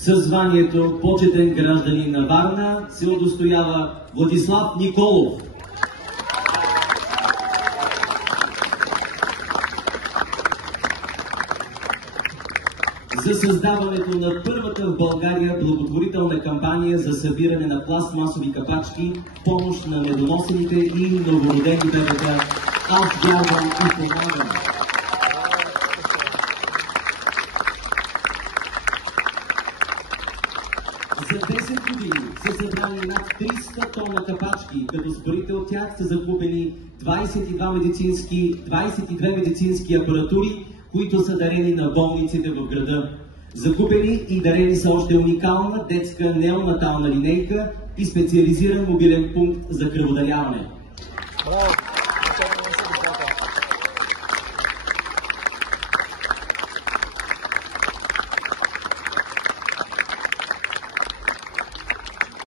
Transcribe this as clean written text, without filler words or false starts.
Със званието почетен гражданин на Варна се удостоява Владислав Николов. За създаването на първата в България благотворителна кампания за събиране на пластмасови капачки в помощ на недоносените и новородени бебета "Аз вярвам и помагам". За 10 години са събрани над 300 тона капачки, като с парите от тях са закупени 22 медицински апаратури, които са дарени на болниците в града. Закупени и дарени са още уникална детска неонатална линейка и специализиран мобилен пункт за кръводаряване.